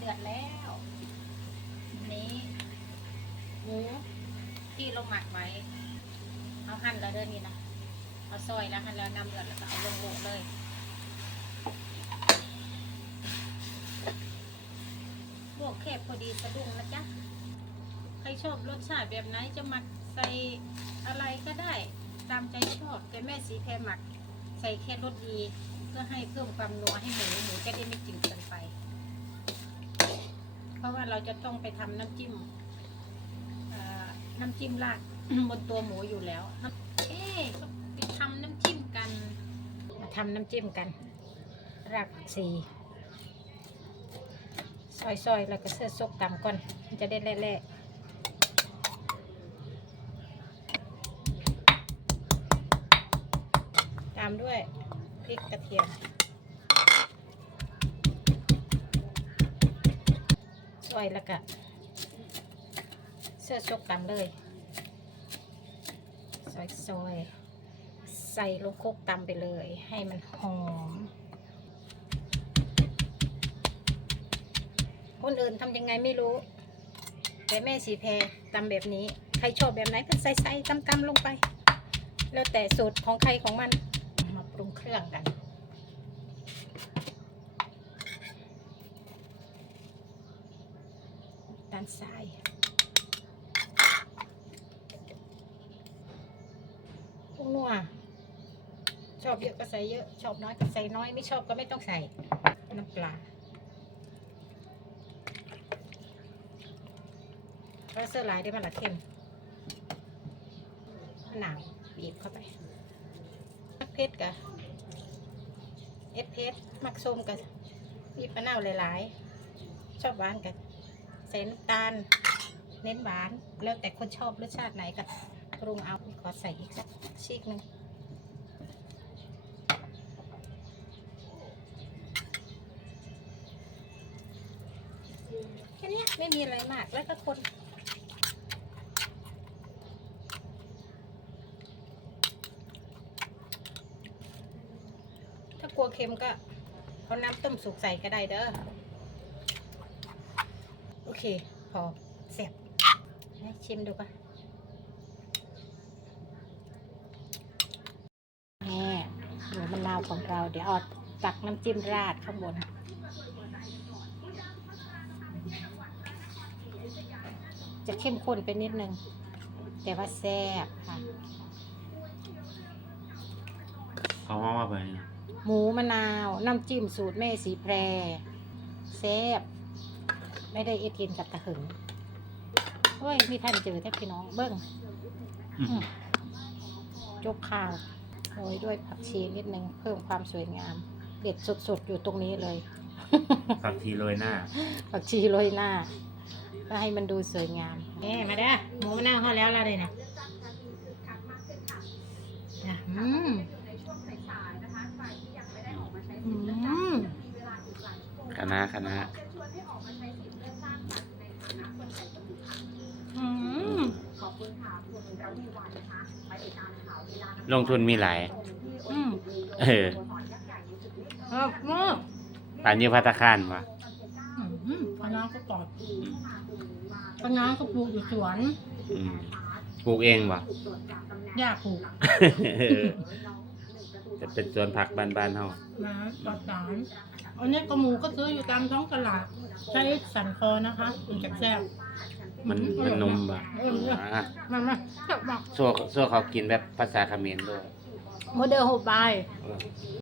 เดือดแล้วอันนี้หมูที่เราหมักไว้เอาหั่นแล้วเด้อนี่นะเอาซอยแล้วหั่นแล้วน้ำเดือดแล้วก็เอาลงโลเลยลวกแค่พอดีสะดุ้งนะจ๊ะ ใครชอบรสชาติแบบไหนจะหมักใส่อะไรก็ได้ตามใจชอบ แต่แม่สีแพรหมัก ใส่แค่รสดีเพื่อให้เพิ่มความนัวให้หมูหมูจะได้ไม่จืดเกินไป ราะว่าเราจะต้องไปทำน้ำจิ้มน้ำจิ้มราดบนตัวหมูอยู่แล้ว เอ๊ะไปทำน้ำจิ้มกันมาทำน้ำจิ้มกัน รากผักชีซอยๆแล้วก็เสื้อซกตามก่อนมันจะได้แล่ๆตามด้วยพริกกระเทียม ซอยแล้วก็เสื้อซกตามเลยซอยซอยๆใส่ลงโคกตำไปเลย ให้มันหอม คนอื่นทำยังไงไม่รู้ แต่แม่สีแพรตำแบบนี้ ใครชอบแบบไหนก็ใส่ใส่ตำตำลงไป แล้วแต่สูตรของใครของมันมาปรุงเครื่องกันานซ้าย พวกนัว ชอบเยอะก็ใส่เยอะ ชอบน้อยก็ใส่น้อย ไม่ชอบก็ไม่ต้องใส่ น้ำปลาแล้วเสื้อลายได้มาละเค็มมะนาวบีบเข้าไปมักเพชรกะเอฟเพชรมักส้มกะบีบมะนาวหลายๆ ชอบหวานกะ ใส่น้ำตาล เน้นหวาน แล้วแต่คนชอบรสชาติไหนก็ปรุงเอาขอใส่อีกสักชีกหนึ่งแค่นี้ไม่มีอะไรมากแล้วก็คนถ้ากลัวเค็มก็เอาน้ำต้มสุกใส่ก็ได้เด้อ เค พอเสร็จให้ชิมดูก่อนนี่หมูมะนาวของเราเดี๋ยวเอาตักน้ำจิ้มราดข้างบนจะเข้มข้นไปนิดนึง แต่ว่าแซ่บค่ะเขาว่าว่าไป หมูมะนาว น้ำจิ้มสูตรแม่สีแพรแซ่บ ไม่ได้เอดกินกับตะหึงเฮ้ยมีท่านเจอแทบพี่น้องเบิ้งอืมอืมจกข้าวโรยด้วยผักชีนิดนึงเพิ่มความสวยงาม เด็ดสดๆ อยู่ตรงนี้เลย ผักทีโรยหน้า ผักชีโรยหน้าก็ให้มันดูสวยงามนี่มาเด้อหมูมะนาวเขาแล้วแล้วเลยนะอะอืมอืมคณะคณะ ลงทุนมีหลาย อืมเออเอออืมปานอยูพัตตาคารวะอืมพน้องก็ตอดพน้องก็ปลูกอยู่สวนอืมปลูกเองวะ ย่าปลูกเออจะเป็นสวนผักบ้านๆเฮานะปลอดสารอันนี้ก็หมูก็ซื้ออยู่ตามท้องตลาดใช้สันคอนะคะมันจะแซ่บ มันอืมันนมบ่ะเออเนี่ยอ่ามามาแซ่บมากซั่วซั่วเขากินแบบภาษาเขมรด้วยโมเดลโฮบายเออ